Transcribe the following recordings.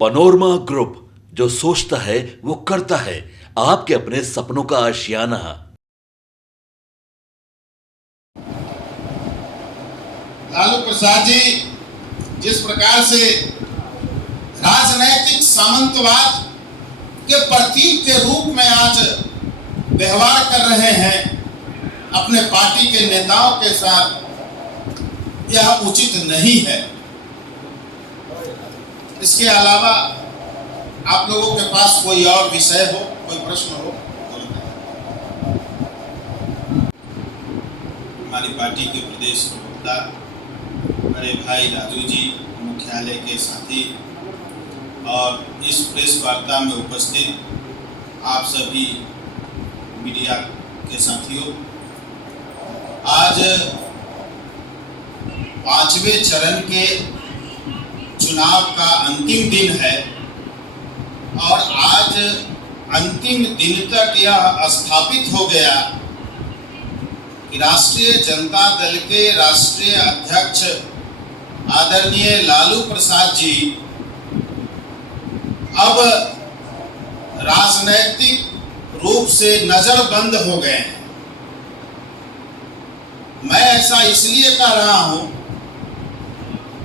Panorama group, जो सोचता है वो करता है। आपके अपने सपनों का आशियाना। लालू प्रसाद जी जिस प्रकार से राजनैतिक सामंतवाद के प्रतीक के रूप में आज व्यवहार कर रहे हैं अपने पार्टी के नेताओं के साथ, यह उचित नहीं है। इसके अलावा आप लोगों के पास कोई और विषय हो, कोई प्रश्न हो? हमारी पार्टी के प्रदेश प्रवक्ता बड़े भाई राजू जी, मुख्यालय के साथी और इस प्रेस वार्ता में उपस्थित आप सभी मीडिया के साथियों, आज 5वें चरण के चुनाव का अंतिम दिन है और आज अंतिम दिन तक यह स्थापित हो गया कि राष्ट्रीय जनता दल के राष्ट्रीय अध्यक्ष आदरणीय लालू प्रसाद जी अब राजनैतिक रूप से नजरबंद हो गए हैं। मैं ऐसा इसलिए कह रहा हूं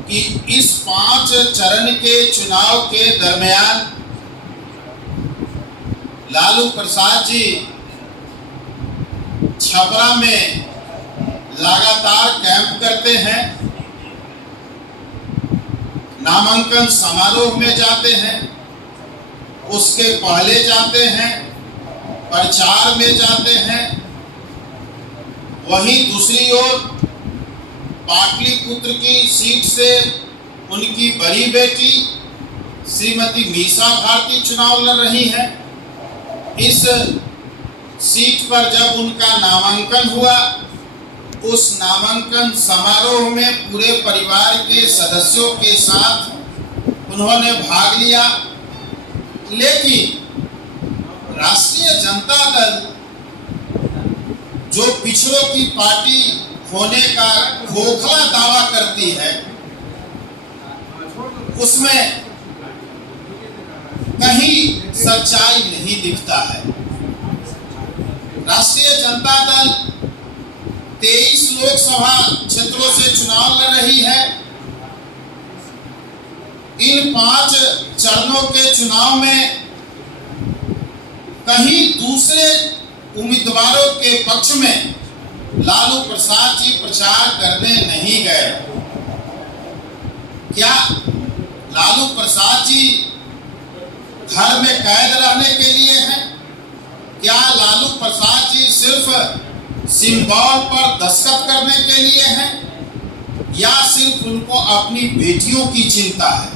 कि इस 5 चरण के चुनाव के दरमियान लालू प्रसाद जी छपरा में लगातार कैंप करते हैं, नामांकन समारोह में जाते हैं, उसके पहले जाते हैं, प्रचार में जाते हैं। वहीं दूसरी ओर पाटलिपुत्र की सीट से उनकी बड़ी बेटी श्रीमती मीसा भारती चुनाव लड़ रही हैं। इस सीट पर जब उनका नामांकन हुआ, उस नामांकन समारोह में पूरे परिवार के सदस्यों के साथ उन्होंने भाग लिया। लेकिन राष्ट्रीय जनता दल जो पिछड़ों की पार्टी होने का खोखला दावा करती है, उसमें कहीं सच्चाई नहीं दिखता है। राष्ट्रीय जनता दल 23 लोकसभा क्षेत्रों से चुनाव लड़ रही है। इन 5 चरणों के चुनाव में कहीं दूसरे उम्मीदवारों के पक्ष में लालू प्रसाद जी प्रचार करने नहीं गए। क्या लालू प्रसाद जी घर में कैद रहने के लिए हैं? क्या लालू प्रसाद जी सिर्फ सिंबल पर दस्तखत करने के लिए हैं या सिर्फ उनको अपनी बेटियों की चिंता है?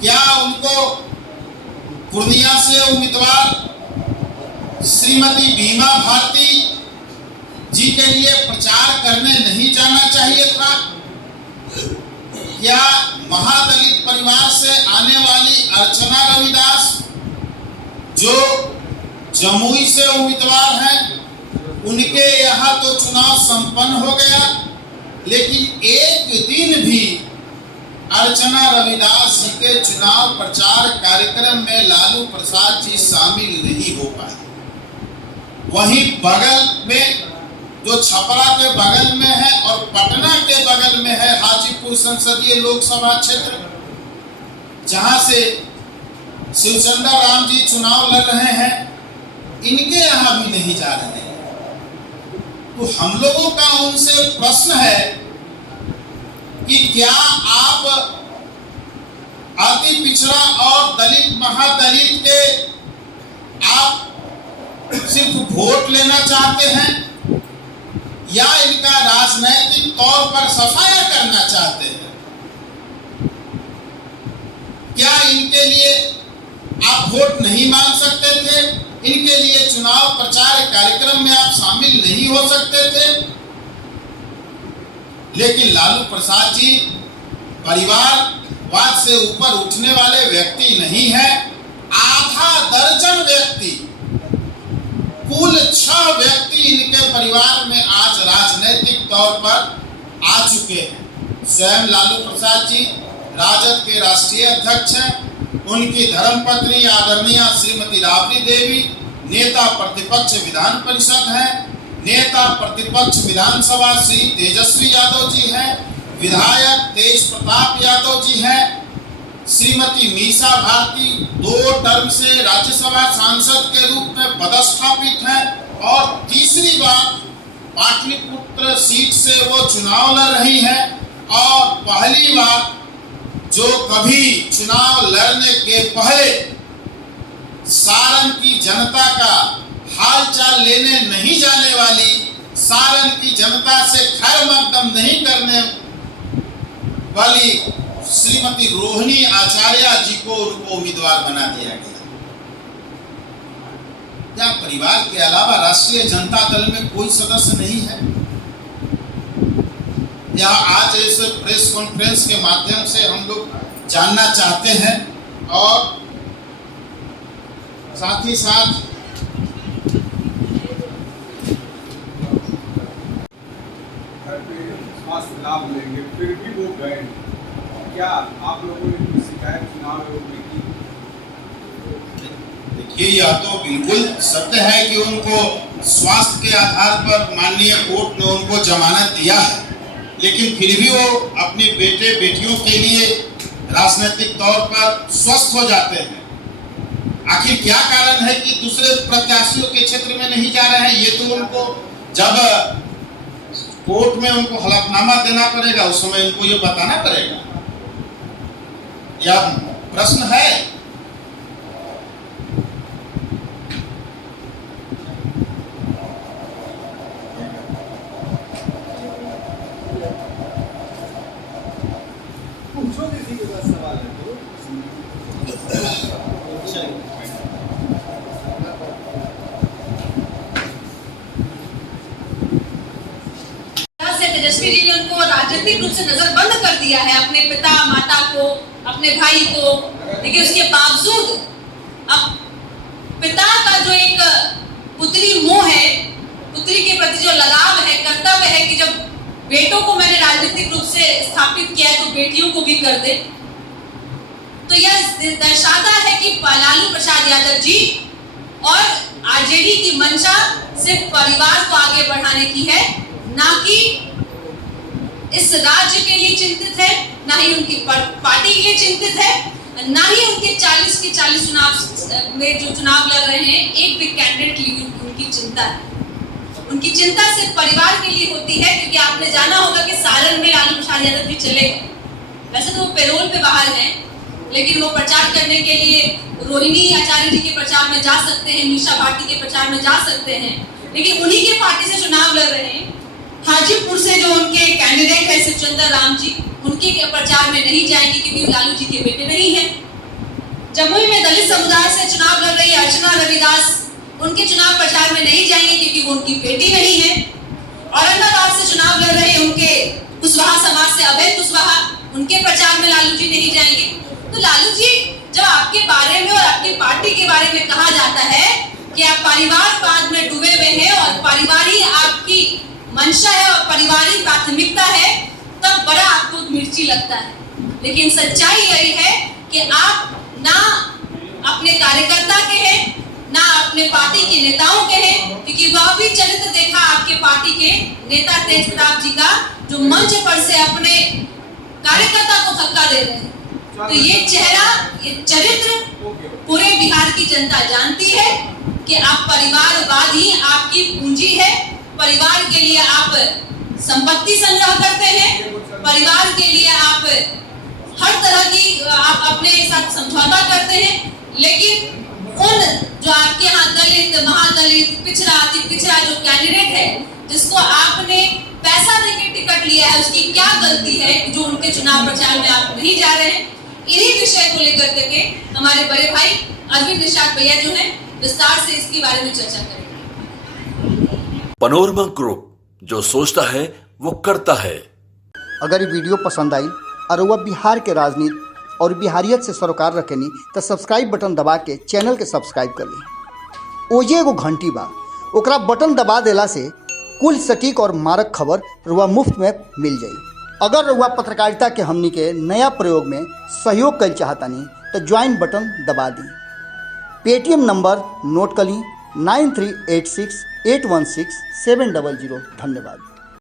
क्या उनको पूर्णिया से उम्मीदवार श्रीमती बीमा भारती जी के लिए प्रचार करने नहीं जाना चाहिए था? क्या महादलित परिवार से आने वाली अर्चना रविदास जो जमुई से उम्मीदवार हैं, उनके यहाँ तो चुनाव संपन्न हो गया, लेकिन एक दिन भी अर्चना रविदास जी के चुनाव प्रचार कार्यक्रम में लालू प्रसाद जी शामिल नहीं हो पाए। वहीं बगल में जो छपरा के बगल में है और पटना के बगल में है हाजीपुर संसदीय लोकसभा क्षेत्र, जहां से शिवचंद्र राम जी चुनाव लड़ रहे हैं, इनके यहाँ भी नहीं जा रहे हैं। तो हम लोगों का उनसे प्रश्न है कि क्या आप अति पिछड़ा और दलित महादलित के आप सिर्फ वोट लेना चाहते हैं या इनका राजनैतिक तौर पर सफाया करना चाहते हैं? क्या इनके लिए आप वोट नहीं मांग सकते थे? इनके लिए चुनाव प्रचार कार्यक्रम में आप शामिल नहीं हो सकते थे? लेकिन लालू प्रसाद जी परिवारवाद से ऊपर उठने वाले व्यक्ति नहीं है। आधा दर्जन व्यक्ति, कुल 6 व्यक्ति इनके परिवार में आज राजनीतिक तौर पर आ चुके हैं। स्वयं लालू प्रसाद जी राजद के राष्ट्रीय अध्यक्ष हैं, उनकी धर्मपत्नी आदरणीय श्रीमती राबड़ी देवी नेता प्रतिपक्ष विधान परिषद हैं, नेता प्रतिपक्ष विधानसभा श्री तेजस्वी यादव जी हैं, विधायक तेज प्रताप यादव जी हैं, श्रीमती मीसा भारती 2 टर्म से राज्यसभा सांसद के रूप में पदस्थापित हैं और तीसरी बार पाटलिपुत्र सीट से वो चुनाव लड़ रही हैं और पहली बार जो कभी चुनाव लड़ने के पहले सारण की जनता का हालचाल लेने नहीं जाने वाली, सारण की जनता से खैर मकदम नहीं करने वाली श्रीमती रोहिणी आचार्य जी को उनको उम्मीदवार बना दिया गया। क्या परिवार के अलावा राष्ट्रीय जनता दल में कोई सदस्य नहीं है? यह आज इस प्रेस कॉन्फ्रेंस के माध्यम से हम लोग जानना चाहते हैं और साथ ही साथ स्वास्थ्य लाभ लेंगे, फिर भी वो गए। क्या आप लोगों ने कोई शिकायत चुनाव आयोग में की? देखिए, यह तो बिल्कुल सत्य है कि उनको स्वास्थ्य के आधार पर माननीय कोर्ट ने उनको जमानत दिया है, लेकिन फिर भी वो अपनी बेटे बेटियों के लिए राजनीतिक तौर पर स्वस्थ हो जाते हैं। आखिर क्या कारण है कि दूसरे प्रत्याशियों के क्षेत्र में नहीं जा रहे हैं? ये तो उनको जब कोर्ट में उनको हलफनामा देना पड़ेगा, उस समय उनको ये बताना पड़ेगा। यह प्रश्न है। पूछो किसी के पास सवाल है तो। तेजस्वी जी ने उनको राजनीतिक रूप से नजरबंद कर दिया है, अपने पिता माता को, अपने भाई को, लेकिन उसके बावजूद अब पिता का जो एक पुत्री मोह है, पुत्री के प्रति जो लगाव है, कर्तव्य है कि जब बेटों को मैंने राजनीतिक रूप से स्थापित किया है तो बेटियों को भी कर दे। तो यह दर्शाता है कि लालू प्रसाद यादव जी और आरजेडी की मंशा सिर्फ परिवार को आगे बढ़ाने की है, ना कि इस राज्य के लिए चिंतित है, ना ही उनकी पार्टी के लिए चिंतित है, ना ही उनके 40 के 40 चुनाव में जो चुनाव लड़ रहे हैं एक भी कैंडिडेट के लिए उनकी चिंता है। उनकी चिंता सिर्फ परिवार के लिए होती है, क्योंकि आपने जाना होगा कि सारण में लालू प्रसाद यादव जी चले गए। वैसे तो वो पेरोल पे बाहर हैं, लेकिन वो प्रचार करने के लिए रोहिणी आचार्य जी के प्रचार में जा सकते हैं, मीसा भारती के प्रचार में जा सकते हैं, लेकिन उन्हीं के पार्टी से चुनाव लड़ रहे हैं। हाजीपुर से जो उनके कैंडिडेट है शिवचंद्र राम जी, उनके प्रचार में नहीं जाएंगे क्योंकि लालू जी के बेटे नहीं हैं। जमुई में दलित समुदाय से चुनाव लड़ रही अर्चना रविदास, उनके चुनाव प्रचार में नहीं जाएंगे क्योंकि वो उनकी बेटी नहीं है। औरंगाबाद से चुनाव लड़ रहे उनके कुशवाहा समाज से अभय कुशवाहा, उनके प्रचार में लालू जी नहीं जाएंगे। तो लालू जी, जब आपके बारे में और आपकी पार्टी के बारे में कहा जाता है कि आप परिवारवाद में डूबे हुए हैं और परिवार ही आपकी मंशा है और परिवारिक प्राथमिकता है, तब बड़ा आपको मिर्ची लगता है। लेकिन सच्चाई यही है कि आप ना अपने कार्यकर्ता के हैं, ना अपने पार्टी के नेताओं के हैं, क्योंकि वह भी चरित्र देखा आपके पार्टी के नेता तेज प्रताप जी का, जो मंच पर से अपने कार्यकर्ता को धक्का दे रहे हैं। तो ये चेहरा, ये चरित्र पूरे बिहार की जनता जानती है कि आप परिवारवाद ही आपकी पूंजी है। परिवार के लिए आप संपत्ति संग्रह करते हैं, परिवार के लिए आप हर तरह की आप अपने साथ समझौता करते हैं, लेकिन उन जो आपके यहाँ दलित, महादलित, पिछड़ा, अति पिछड़ा जो कैंडिडेट है, जिसको आपने पैसा देके टिकट लिया है, उसकी क्या गलती है जो उनके चुनाव प्रचार में आप नहीं जा रहे हैं? इन्हीं विषय को लेकर के हमारे बड़े भाई अरविंद निषाद भैया जो है विस्तार से इसके बारे में चर्चा करेंगे। पनोरमा ग्रुप, जो सोचता है वो करता है। अगर ये वीडियो पसंद आई और वह बिहार के राजनीति और बिहारियत से सरोकार रखेनी तो सब्सक्राइब बटन दबा के चैनल के सब्सक्राइब कर ली। ओजे एगो घंटी बा, ओकरा बटन दबा देला से कुल सटीक और मारक खबर रुआ मुफ्त में मिल जाई। अगर रउआ पत्रकारिता के हमनी के नया प्रयोग में सहयोग कर चाहतानी तो ज्वाइन बटन दबा दी। पेटीएम नंबर नोट कर ली 9386816700। धन्यवाद।